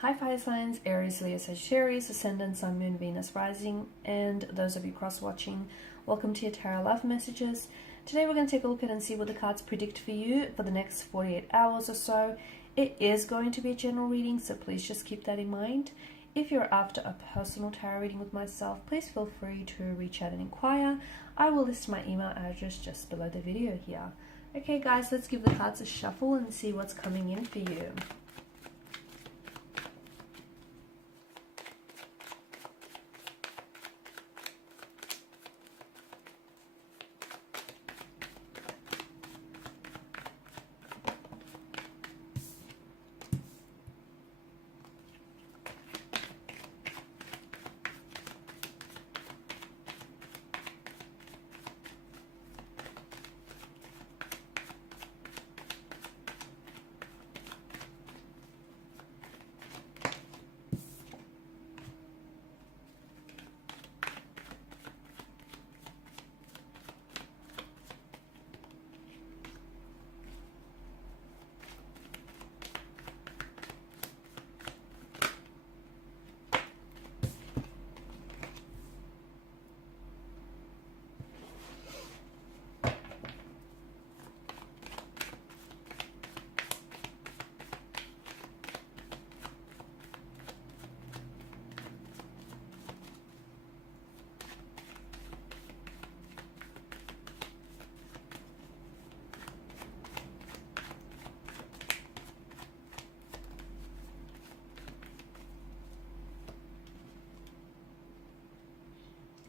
Hi fire signs, Aries, Leo, Sagittarius, Ascendant, Sun, Moon, Venus, Rising, and those of you cross-watching, welcome to your Tarot Love Messages. Today we're going to take a look at and see what the cards predict for you for the next 48 hours or so. It is going to be a general reading, so please just keep that in mind. If you're after a personal tarot reading with myself, please feel free to reach out and inquire. I will list my email address just below the video here. Okay guys, let's give the cards a shuffle and see what's coming in for you.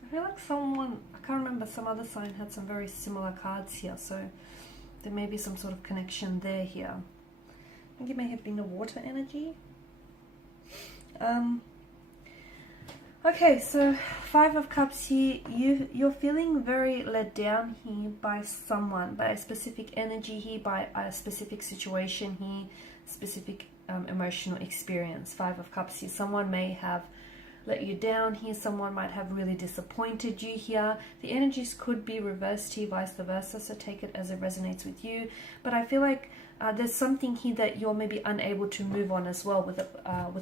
I feel like I can't remember, some other sign had some very similar cards here, so there may be some sort of connection there here. I think it may have been a water energy. Okay, so Five of Cups here, you're feeling very let down here by someone, by a specific energy here, by a specific situation here, specific emotional experience. Five of Cups here, someone may have let you down here, someone might have really disappointed you here. The energies could be reversed here, vice versa, so take it as it resonates with you. But I feel like there's something here that you're maybe unable to move on as well with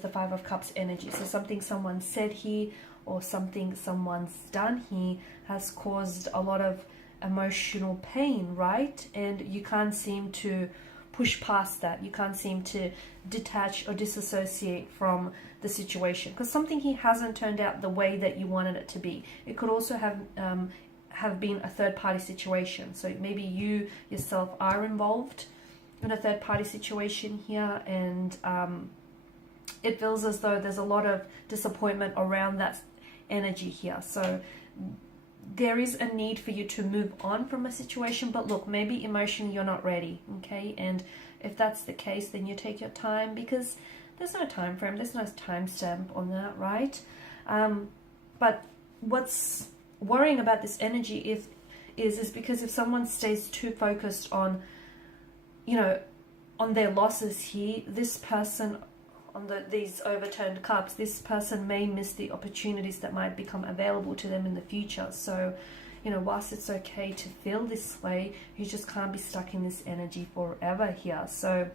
the Five of Cups energy. So something someone said here or something someone's done here has caused a lot of emotional pain, right? And you can't seem to push past that. You can't seem to detach or disassociate from the situation because something here hasn't turned out the way that you wanted it to be. It could also have been a third-party situation. So maybe you yourself are involved in a third-party situation here, and it feels as though there's a lot of disappointment around that energy here. So there is a need for you to move on from a situation, but look, maybe emotionally you're not ready, okay? And if that's the case, then you take your time, because there's no time frame, there's no time stamp on that, right? But what's worrying about this energy is because if someone stays too focused on, on their losses here, this person, on these overturned cups, this person may miss the opportunities that might become available to them in the future. So, whilst it's okay to feel this way, you just can't be stuck in this energy forever here. So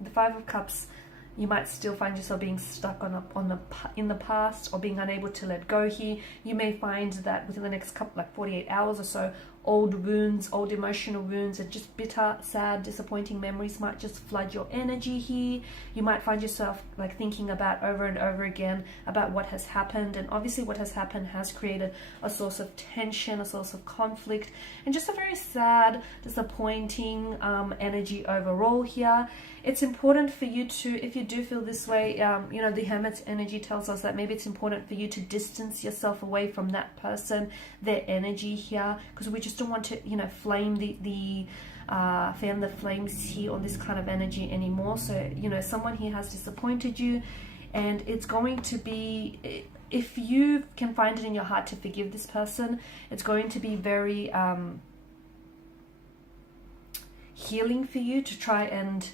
the Five of Cups, you might still find yourself being stuck in the past or being unable to let go here. You may find that within the next couple, like 48 hours or so, old wounds, old emotional wounds, and just bitter, sad, disappointing memories might just flood your energy here. You might find yourself like thinking about over and over again about what has happened, and obviously what has happened has created a source of tension, a source of conflict, and just a very sad, disappointing energy overall here. It's important for you to, if you do feel this way, the Hermit's energy tells us that maybe it's important for you to distance yourself away from that person, their energy here, because we just don't want to, flame fan the flames here on this kind of energy anymore. So, someone here has disappointed you, and it's going to be, if you can find it in your heart to forgive this person, it's going to be very healing for you to try and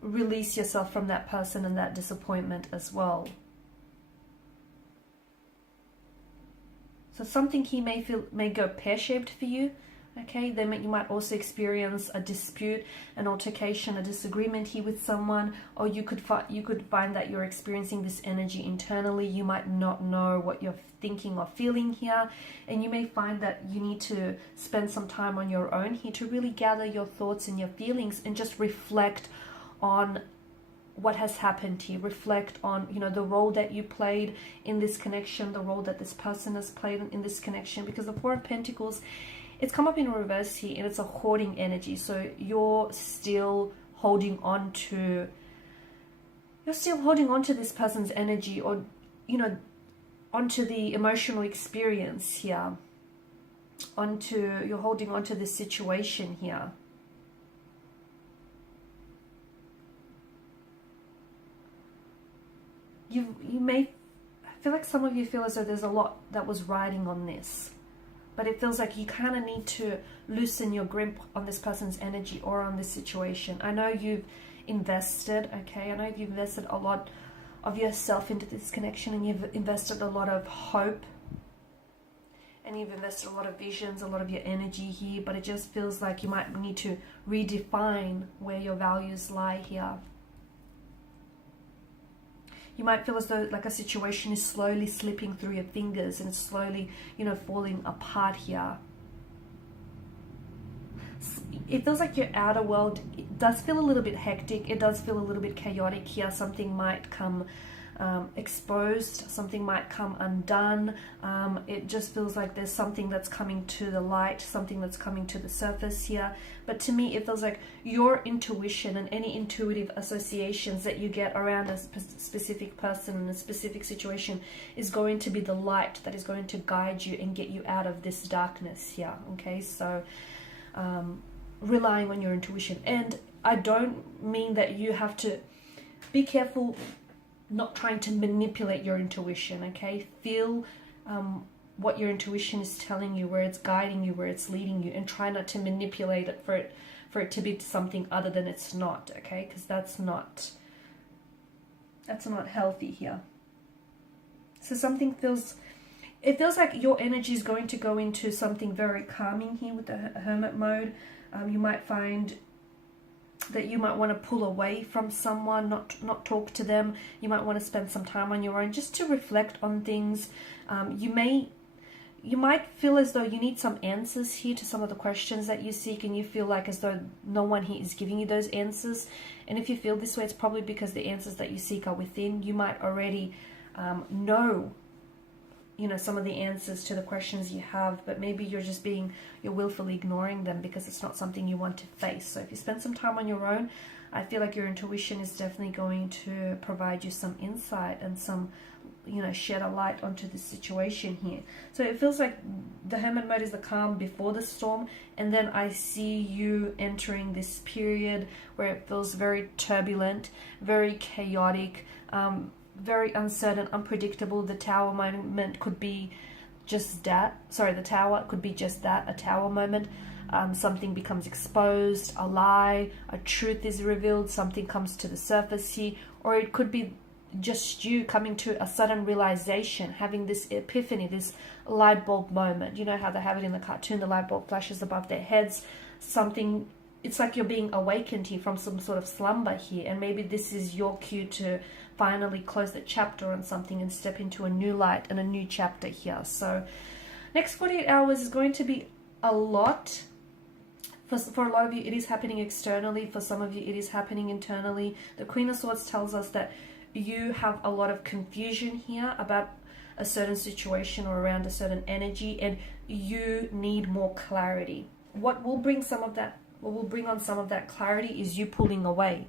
release yourself from that person and that disappointment as well. So something here may go pear-shaped for you, Okay, then you might also experience a dispute, an altercation, a disagreement here with someone, or you could find that you're experiencing this energy internally. You might not know what you're thinking or feeling here, and you may find that you need to spend some time on your own here to really gather your thoughts and your feelings and just reflect on what has happened here. Reflect on, you know, the role that you played in this connection, the role that this person has played in this connection, because the Four of Pentacles, it's come up in reverse here, and it's a hoarding energy. So you're still holding on to this person's energy, or, you know, onto the emotional experience here, you're holding on to this situation here. You may feel like some of you feel as though there's a lot that was riding on this. But it feels like you kind of need to loosen your grip on this person's energy or on this situation. I know you've invested, okay? I know you've invested a lot of yourself into this connection, and you've invested a lot of hope, and you've invested a lot of visions, a lot of your energy here, but it just feels like you might need to redefine where your values lie here. You might feel as though like a situation is slowly slipping through your fingers, and it's slowly, you know, falling apart here. It feels like your outer world, it does feel a little bit hectic. It does feel a little bit chaotic here. Something might come exposed, something might come undone. It just feels like there's something that's coming to the light, something that's coming to the surface here. But to me, it feels like your intuition and any intuitive associations that you get around a specific person in a specific situation is going to be the light that is going to guide you and get you out of this darkness here. Okay, so relying on your intuition. And I don't mean that you have to be careful not trying to manipulate your intuition, okay? Feel what your intuition is telling you, where it's guiding you, where it's leading you, and try not to manipulate it for it to be something other than it's not, okay? Because that's not healthy here. So it feels like your energy is going to go into something very calming here with the hermit mode. You might find that you might want to pull away from someone, not talk to them. You might want to spend some time on your own just to reflect on things. You might feel as though you need some answers here to some of the questions that you seek, and you feel like as though no one here is giving you those answers. And if you feel this way, it's probably because the answers that you seek are within. You might already know, you know, some of the answers to the questions you have, but maybe you're willfully ignoring them because it's not something you want to face. So if you spend some time on your own, I feel like your intuition is definitely going to provide you some insight and some, you know, shed a light onto the situation here. So it feels like the hermit mode is the calm before the storm, and then I see you entering this period where it feels very turbulent, very chaotic, very uncertain, unpredictable. The tower moment could be just that. Sorry, the tower could be just that, a tower moment. Something becomes exposed, a lie, a truth is revealed, something comes to the surface here, or it could be just you coming to a sudden realization, having this epiphany, this light bulb moment. You know how they have it in the cartoon, the light bulb flashes above their heads. Something, it's like you're being awakened here from some sort of slumber here, and maybe this is your cue to finally close the chapter on something and step into a new light and a new chapter here. So next 48 hours is going to be a lot. For a lot of you, it is happening externally. For some of you, it is happening internally. The Queen of Swords tells us that you have a lot of confusion here about a certain situation or around a certain energy, and you need more clarity. What will bring on some of that clarity is you pulling away.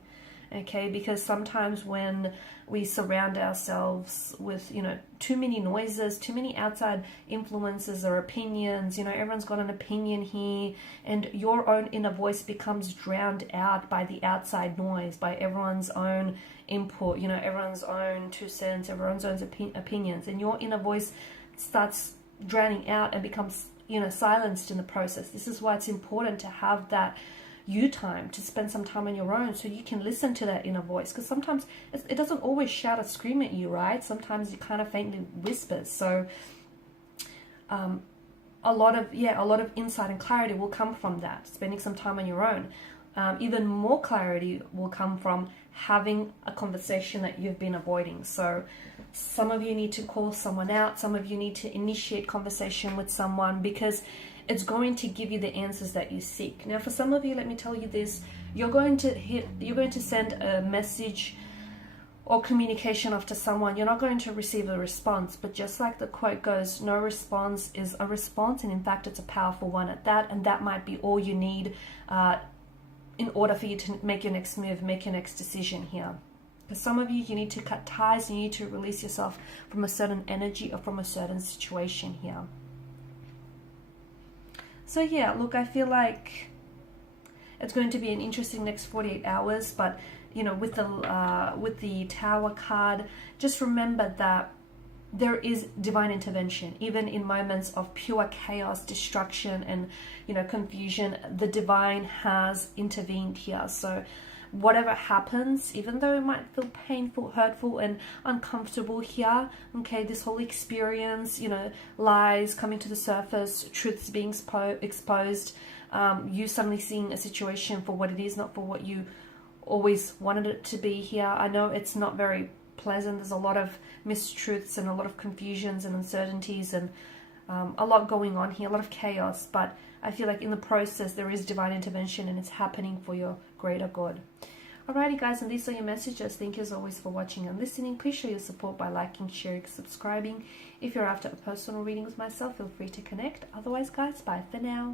Okay, because sometimes when we surround ourselves with, you know, too many noises, too many outside influences or opinions, you know, everyone's got an opinion here, and your own inner voice becomes drowned out by the outside noise, by everyone's own input, you know, everyone's own 2 cents, everyone's own opinions, and your inner voice starts drowning out and becomes, you know, silenced in the process. This is why it's important to have that you time, to spend some time on your own so you can listen to that inner voice, because sometimes it doesn't always shout or scream at you, right? Sometimes it kind of faintly whispers. So a lot of insight and clarity will come from that, spending some time on your own. Even more clarity will come from having a conversation that you've been avoiding. So some of you need to call someone out, some of you need to initiate conversation with someone, because it's going to give you the answers that you seek. Now, for some of you, let me tell you this, you're going to send a message or communication off to someone. You're not going to receive a response, but just like the quote goes, no response is a response, and in fact it's a powerful one at that, and that might be all you need in order for you to make your next move, make your next decision here. For some of you, you need to cut ties, you need to release yourself from a certain energy or from a certain situation here. So yeah, look, I feel like it's going to be an interesting next 48 hours, but you know, with the Tower card, just remember that there is divine intervention. Even in moments of pure chaos, destruction, and, you know, confusion, the divine has intervened here. So whatever happens, even though it might feel painful, hurtful, and uncomfortable here, okay, this whole experience, you know, lies coming to the surface, truths being exposed, you suddenly seeing a situation for what it is, not for what you always wanted it to be here. I know it's not very pleasant. There's a lot of mistruths and a lot of confusions and uncertainties and a lot going on here, a lot of chaos, but I feel like in the process there is divine intervention and it's happening for your greater good. Alrighty guys, and these are your messages. Thank you as always for watching and listening. Please show your support by liking, sharing, subscribing. If you're after a personal reading with myself, feel free to connect. Otherwise guys, bye for now.